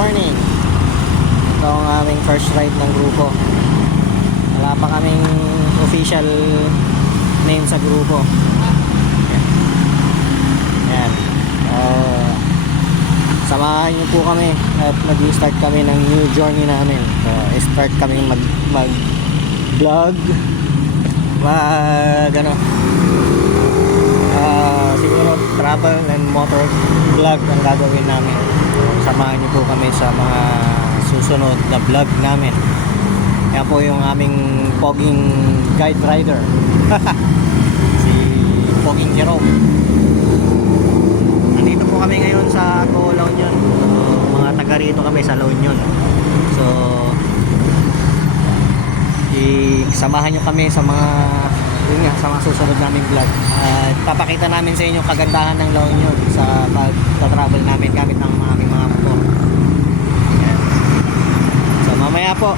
morning. Ito ang aming first ride ng grupo. Wala pa kaming official name sa grupo. Yan. Samahan niyo po kami at mag-start kami ng new journey namin. Start kami mag-vlog. Siguro travel and motor vlog ang gagawin namin. Samahan niyo po kami sa mga susunod na vlog namin. Yan po yung aming poging guide rider. Si Poging Jerome. Nandito po kami ngayon sa Go La Union. Mga taga rito kami sa La Union. So samahan nyo kami sa mga sa mga susunod naming vlog. Papakita namin sa inyo kagandahan ng La Union sa pag-travel namin gamit ng aming mga motor. Ayan. So mamaya po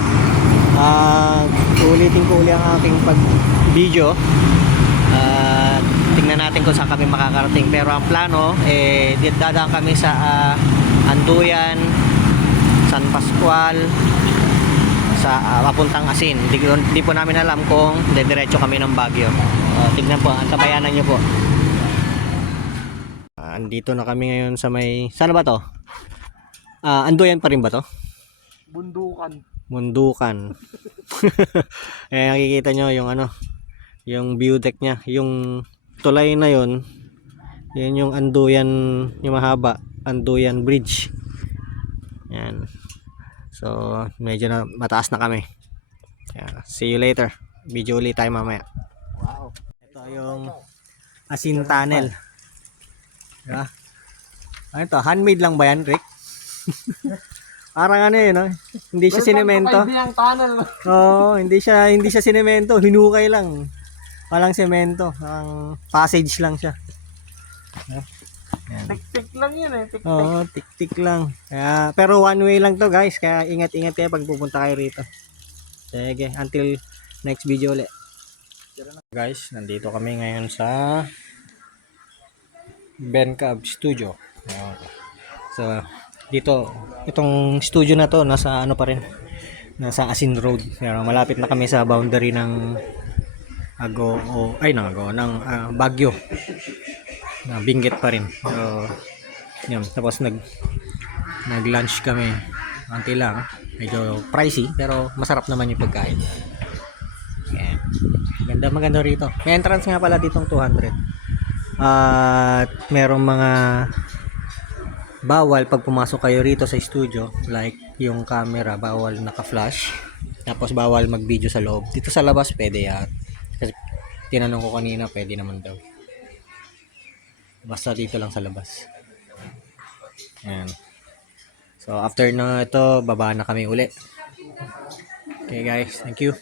ulitin ko uli ang aking pag-video. Tingnan natin kung saan kami makakarating, pero ang plano dadaan kami sa Anduyan, San Pascual, sa papuntang Asin. Hindi po namin alam kung diretso kami ng Baguio. Tignan po, antabayanan nyo po. Andito na kami ngayon sa may, saan ba to? Anduyan pa rin ba to? Mundukan. Nakikita nyo yung yung view deck nya, yung tulay na yun, yun yung Anduyan, yung mahaba Anduyan Bridge. Yan. So medyo na mataas na kami. See you later. Video ulit tayo mamaya. Wow. Ito yung Asin Tunnel. Diba? Ano ito? Handmade lang ba yan, Rick? Parang no? Hindi siya sinemento. Oo, hindi siya sinemento, hinukay lang. Walang semento, ang passage lang siya. Tik-tik lang yun tik-tik. Oo, tik-tik lang. Pero one way lang to guys, kaya ingat-ingat kayo pag pupunta kayo rito. Sige, until next video ulit. Guys, nandito kami ngayon sa Bencab Studio. So, dito, itong studio na to, nasa nasa Asin Road. Pero malapit na kami sa boundary ng Baguio. Na Benguet pa rin. So, yun. Tapos nag-lunch kami. Unti lang. Medyo pricey pero masarap naman yung pagkain. Yeah. Maganda rito. May entrance nga pala ditong 200. At merong mga bawal pag pumasok kayo rito sa studio, like yung camera bawal naka-flash. Tapos bawal mag-video sa loob. Dito sa labas pwede yan. Kasi tinanong ko kanina, pwede naman daw. Basta dito lang sa labas. Ayan. So after na ito, baba na kami uli. Okay guys, thank you.